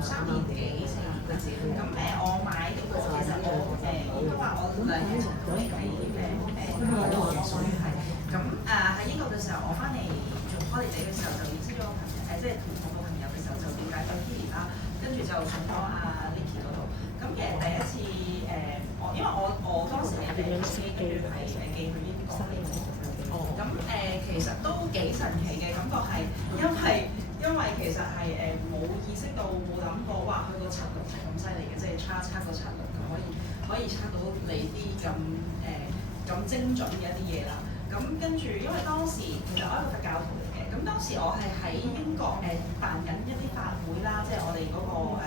3年幾4年啦。咁我買呢個其實應該話我2年前喺英國讀書係。咁喺英國嘅時候，我翻嚟做 holiday 嘅時候就認識咗個朋友，即係同個朋友嘅時候就了解咗 Kili 啦，跟住就上咗阿 Nicky 嗰度。咁其實第一次因為我當時係飛機，跟住係寄去英國嚟嘅。咁其實都幾神奇嘅感覺係，因為其實係冇意識到冇諗過，哇！佢個測量係咁犀利嘅，即係測個測量可以測到你啲咁精準嘅一啲嘢啦。咁跟住，因為當時其實我係一個佛教徒嚟嘅，咁當時我係喺英國辦緊一啲法會啦，即係我哋嗰個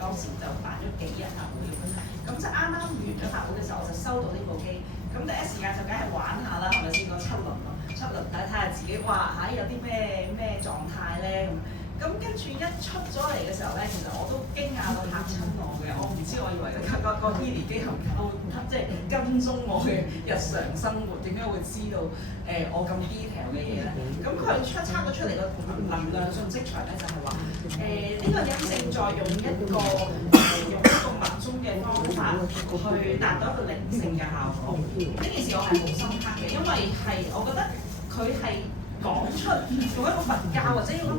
當時就辦咗幾日法會咁就啱啱完咗法會嘅時候，我就收到呢部機，咁第一時間就梗係玩下啦，係咪先個七輪咯？七輪睇下自己哇有啲咩狀態咧咁跟住一出咗嚟嘅時候咧，其實我都驚訝到嚇親我嘅，我唔知我以為個 Kili 機能夠即係跟蹤我嘅日常生活，點解會知道我咁 detail 嘅嘢咧？咁佢測到出嚟個能量信息場咧，就係話呢個人正在用一個密宗嘅方法去達到一個靈性嘅效果。呢件事我係好深刻嘅，因為係我覺得佢係講出用一個佛教或者用一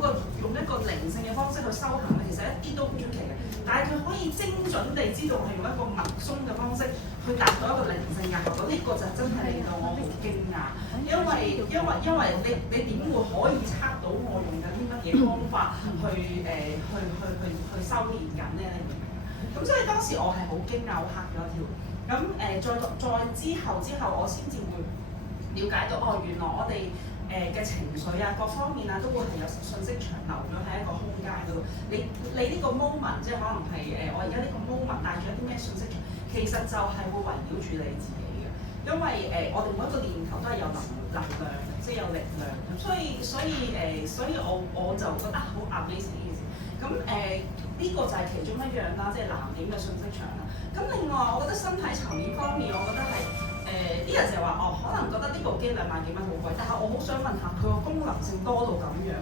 個靈性嘅方式去修行咧，其實一啲都唔出奇嘅。但係佢可以精準地知道係用一個密宗嘅方式去達到一個靈性嘅效果，呢個就真係令到我好驚訝。因為你點會可以測到我用緊啲乜嘢方法去修練緊咧？你明唔明？咁所以當時我係好驚訝，好嚇咗一跳。咁再之後我先至會了解到，原來我哋嘅情緒啊，各方面啊，都會係有信息場留咗喺一個空間嗰度。你呢個 moment， 即係可能係我而家呢個 moment 帶住一啲咩信息場，其實就係會圍繞住你自己嘅。因為我哋每一個念頭都係有能量嘅，即係有力量。所以我就覺得好 amazing 呢件事。咁呢個就係其中一樣啦，即係藍點嘅信息場啦。咁另外，我覺得身體層面方面，我覺得係啲人就話可能覺得呢部機2萬幾蚊好貴，但係我好想問下佢個功能性多到咁樣，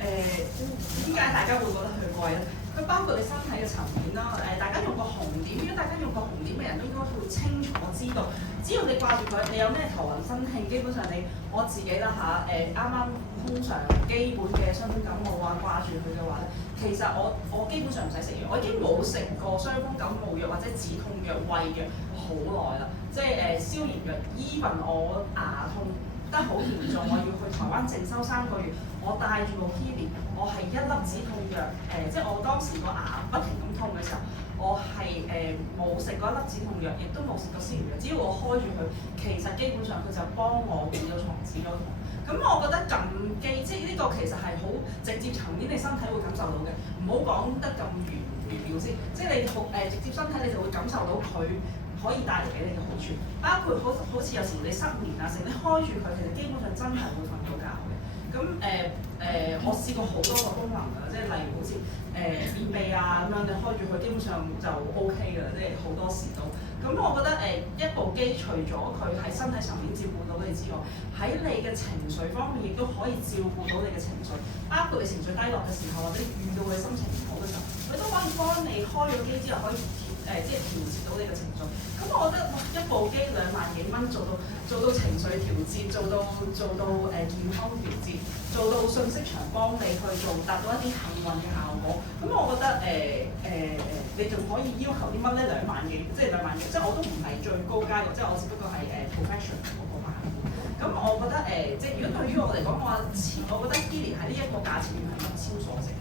點解大家會覺得佢貴咧？佢包括你身體嘅層面啦，大家用個紅點，如果大家用個紅點嘅人都應該會清楚知道，只要你掛住佢，你有咩頭暈身慶，基本上我自己啦嚇，啱啱通常基本嘅傷風感冒啊，掛住佢嘅話咧，其實我基本上唔使食藥，我已經冇食過傷風感冒藥或者止痛藥、胃藥好耐啦，即係消炎藥。even 我牙痛得好嚴重，我要去台灣靜修3個月，我帶住部 Kili， 我係1粒止痛藥，即係我當時個牙不停咁痛嘅時候，我係冇食過1粒止痛藥，亦都冇食過消炎藥。只要我開住佢，其實基本上佢就幫我變咗蟲止咗痛。咁我覺得撳機，即係呢個其實係好直接層面，你身體會感受到嘅。唔好講得咁玄妙先，即係你直接身體你就會感受到佢可以帶嚟俾你嘅好處，包括好似有時你失眠啊，成你開住佢，其實基本上真係會瞓到覺嘅。咁我試過好多個功能㗎，即係例如好似便秘啊咁樣，你開住佢基本上就 OK 㗎啦，即係好多時都。咁我覺得一部機除咗佢喺身體層面照顧到你之外，喺你嘅情緒方面亦都可以照顧到你嘅情緒，包括你情緒低落嘅時候，或者遇到你心情唔好嘅時候，佢都可以幫你開咗機之後可以即係調節到你嘅情緒。咁我覺得一部機2萬幾蚊做到情緒調節，做到健康調節，做到信息場幫你去達到一啲幸運嘅效果。咁我覺得你仲可以要求啲乜咧？2萬幾，即係2萬幾，即係我都唔係最高階嘅，即係我只不過係professional 嗰個版本。咁我覺得即係如果對於我嚟講，我覺得 Kili 喺呢一個價錢係物超所值。